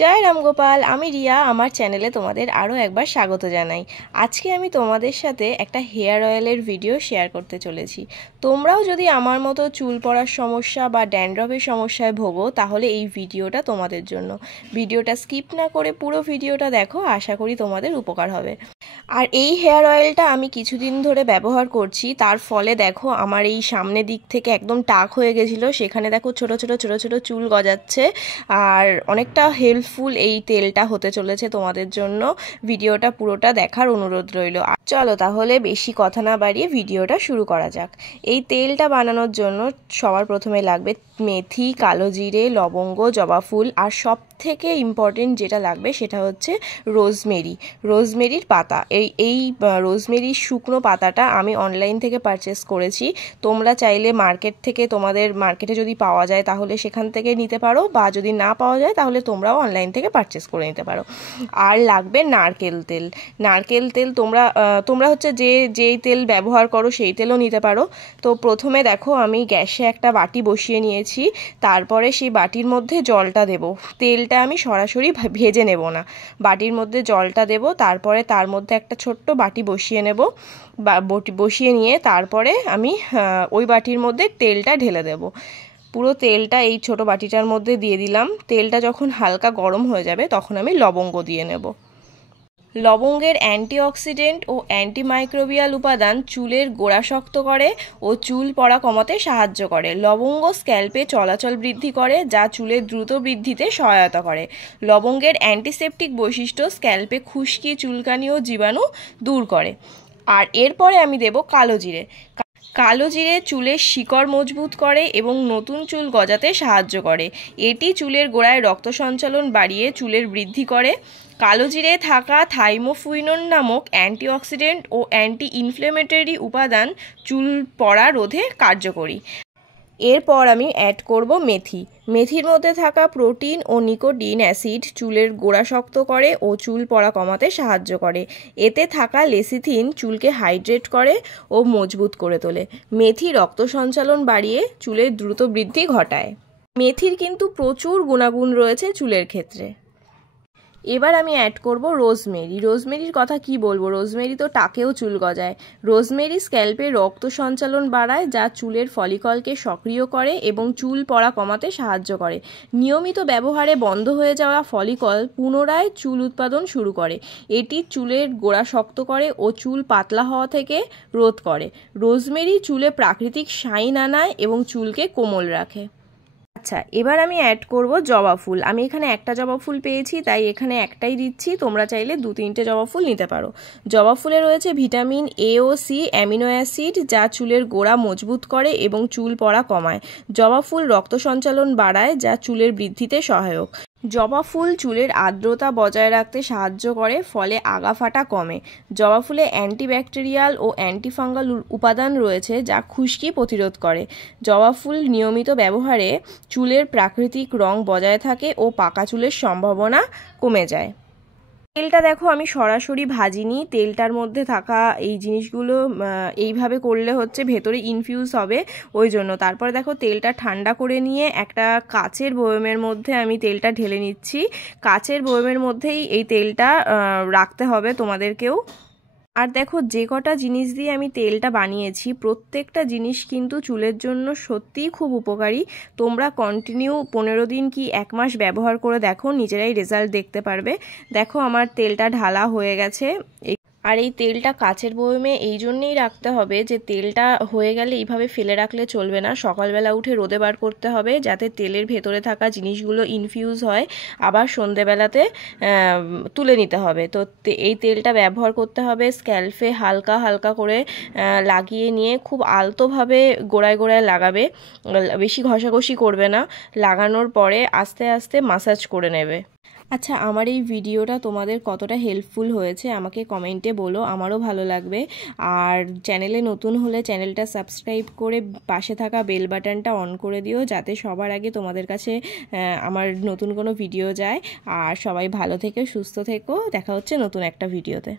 জয় রামগোপাল, আমি রিয়া। আমার চ্যানেলে তোমাদের আরও একবার স্বাগত জানাই। আজকে আমি তোমাদের সাথে একটা হেয়ার অয়েলের ভিডিও শেয়ার করতে চলেছি। তোমরাও যদি আমার মতো চুল পড়ার সমস্যা বা ড্যান্ড্রফের সমস্যায় ভোগো, তাহলে এই ভিডিওটা তোমাদের জন্য। ভিডিওটা স্কিপ না করে পুরো ভিডিওটা দেখো, আশা করি তোমাদের উপকার হবে। আর এই হেয়ার অয়েলটা আমি কিছুদিন ধরে ব্যবহার করছি, তার ফলে দেখো আমার এই সামনের দিক থেকে একদম টাক হয়ে গেছিলো, সেখানে দেখো ছোট ছোট ছোট ছোট চুল গজাচ্ছে। আর অনেকটা হেল্পফুল এই তেলটা হতে চলেছে তোমাদের জন্য। ভিডিওটা পুরোটা দেখার অনুরোধ রইল। চলো তাহলে বেশি কথা না বাড়িয়ে ভিডিওটা শুরু করা যাক। এই তেলটা বানানোর জন্য সবার প্রথমে লাগবে মেথি, কালো জিরে, লবঙ্গ, জবা ফুল, আর সব থেকে ইম্পর্টেন্ট যেটা লাগবে সেটা হচ্ছে রোজমেরির পাতা। এই রোজমেরির শুকনো পাতাটা আমি অনলাইন থেকে পারচেস করেছি। তোমরা চাইলে মার্কেট থেকে, তোমাদের মার্কেটে যদি পাওয়া যায় তাহলে সেখান থেকে নিতে পারো, বা যদি না পাওয়া যায় তাহলে তোমরাও অনলাইন থেকে পারচেস করে নিতে পারো। আর লাগবে নারকেল তেল। তোমরা হচ্ছে যেই তেল ব্যবহার করো সেই তেলও নিতে পারো। তো প্রথমে দেখো আমি গ্যাসে একটা বাটি বসিয়ে নিয়েছি, তারপরে সেই বাটির মধ্যে জলটা দেব। তেলটা আমি সরাসরি ভেজে নেব না, বাটির মধ্যে জলটা দেব, তারপরে তার মধ্যে একটা ছোট্ট বাটি বসিয়ে নেব। বসিয়ে নিয়ে তারপরে আমি ওই বাটির মধ্যে তেলটা ঢেলে দেব। পুরো তেলটা এই ছোট বাটিটার মধ্যে দিয়ে দিলাম। তেলটা যখন হালকা গরম হয়ে যাবে তখন আমি লবঙ্গ দিয়ে নেব। লবঙ্গের অ্যান্টিঅক্সিডেন্ট ও অ্যান্টিমাইক্রোবিয়াল উপাদান চুলের গোড়া শক্ত করে ও চুল পড়া কমাতে সাহায্য করে। লবঙ্গ স্ক্যাল্পে চলাচল বৃদ্ধি করে, যা চুলের দ্রুত বৃদ্ধিতে সহায়তা করে। লবঙ্গের অ্যান্টিসেপটিক বৈশিষ্ট্য স্ক্যাল্পে খুশকি, চুলকানি ও জীবাণু দূর করে। আর এরপরে আমি দেব কালো জিরে চুলের শিকড় মজবুত করে এবং নতুন চুল গজাতে সাহায্য করে। এটি চুলের গোড়ায় রক্ত সঞ্চালন বাড়িয়ে চুলের বৃদ্ধি করে। কালো জিরে থাকা থাইমোফুইনন নামক অ্যান্টিঅক্সিডেন্ট ও অ্যান্টি ইনফ্লেমেটরি উপাদান চুল পড়া রোধে কার্যকরী। এরপর আমি অ্যাড করব মেথির মধ্যে থাকা প্রোটিন ও নিকোটিন অ্যাসিড চুলের গোড়া শক্ত করে ও চুল পড়া কমাতে সাহায্য করে। এতে থাকা লেসিথিন চুলকে হাইড্রেট করে ও মজবুত করে তোলে। মেথি রক্ত সঞ্চালন বাড়িয়ে চুলের দ্রুত বৃদ্ধি ঘটায়। মেথির কিন্তু প্রচুর গুণাগুণ রয়েছে চুলের ক্ষেত্রে। এবার আমি অ্যাড করব রোজমেরির কথা কি বলবো, রোজমেরি তো টাকেও চুল গজায়। রোজমেরি স্ক্যাল্পে রক্ত সঞ্চালন বাড়ায়, যা চুলের ফলিকলকে সক্রিয় করে এবং চুল পড়া কমাতে সাহায্য করে। নিয়মিত ব্যবহারে বন্ধ হয়ে যাওয়া ফলিকল পুনরায় চুল উৎপাদন শুরু করে। এটি চুলের গোড়া শক্ত করে ও চুল পাতলা হওয়া থেকে রোধ করে। রোজমেরি চুলে প্রাকৃতিক শাইন আনায় এবং চুলকে কোমল রাখে। আচ্ছা, এবার আমি অ্যাড করব জবা ফুল। আমি এখানে একটা জবা ফুল পেয়েছি, তাই এখানে একটাই দিচ্ছি। তোমরা চাইলে 2-3টে জবা ফুল নিতে পারো। জবা ফুলে রয়েছে ভিটামিন এ ও সি, অ্যামিনো অ্যাসিড, যা চুলের গোড়া মজবুত করে এবং চুল পড়া কমায়। জবা ফুল রক্ত সঞ্চালন বাড়ায়, যা চুলের বৃদ্ধিতে সহায়ক। জবা ফুল চুলের আর্দ্রতা বজায় রাখতে সাহায্য করে, ফলে আগা ফাটা কমে। জবা ফুলে অ্যান্টিব্যাকটেরিয়াল ও অ্যান্টিফাঙ্গাল উপাদান রয়েছে, যা খুশকি প্রতিরোধ করে। জবা ফুল নিয়মিত ব্যবহারে চুলের প্রাকৃতিক রং বজায় থাকে ও পাকা চুলের সম্ভাবনা কমে যায়। তেলটা দেখো আমি সরাসরি ভাজিনি, তেলটার মধ্যে থাকা এই জিনিসগুলো এইভাবে করলে হচ্ছে ভেতরে ইনফিউজ হবে, ওই জন্য। তারপরে দেখো তেলটা ঠান্ডা করে নিয়ে একটা কাচের বয়মের মধ্যে আমি তেলটা ঢেলে নিচ্ছি। কাচের বয়মের মধ্যেই এই তেলটা রাখতে হবে তোমাদেরকেও। আর দেখো যে কটা জিনিস দিয়ে আমি তেলটা বানিয়েছি, প্রত্যেকটা জিনিস কিন্তু চুলের জন্য সত্যিই খুব উপকারী। তোমরা কন্টিনিউ 15 দিন কি 1 মাস ব্যবহার করে দেখো, নিজেরাই রেজাল্ট দেখতে পারবে। দেখো আমার তেলটা ঢালা হয়ে গেছে। আর এই তেলটা কাচের বয়মে এই জন্যেই রাখতে হবে যে তেলটা হয়ে গেলে এইভাবে ফেলে রাখলে চলবে না, সকালবেলা উঠে রোদে বার করতে হবে, যাতে তেলের ভেতরে থাকা জিনিসগুলো ইনফিউজ হয়। আবার সন্ধেবেলাতে তুলে নিতে হবে। তো এই তেলটা ব্যবহার করতে হবে স্ক্যাল্পে হালকা হালকা করে লাগিয়ে নিয়ে, খুব আলতোভাবে গোড়ায় গোড়ায় লাগাবে, বেশি ঘষাঘষি করবে না। লাগানোর পরে আস্তে আস্তে মাসাজ করে নেবে। আচ্ছা, আমার এই ভিডিওটা তোমাদের কতটা হেল্পফুল হয়েছে আমাকে কমেন্টে বলো, আমারও ভালো লাগবে। আর চ্যানেলে নতুন হলে চ্যানেলটা সাবস্ক্রাইব করে পাশে থাকা বেল বাটনটা অন করে দিও, যাতে সবার আগে তোমাদের কাছে আমার নতুন কোনো ভিডিও যায়। আর সবাই ভালো থেকো, সুস্থ থেকো, দেখা হচ্ছে নতুন একটা ভিডিওতে।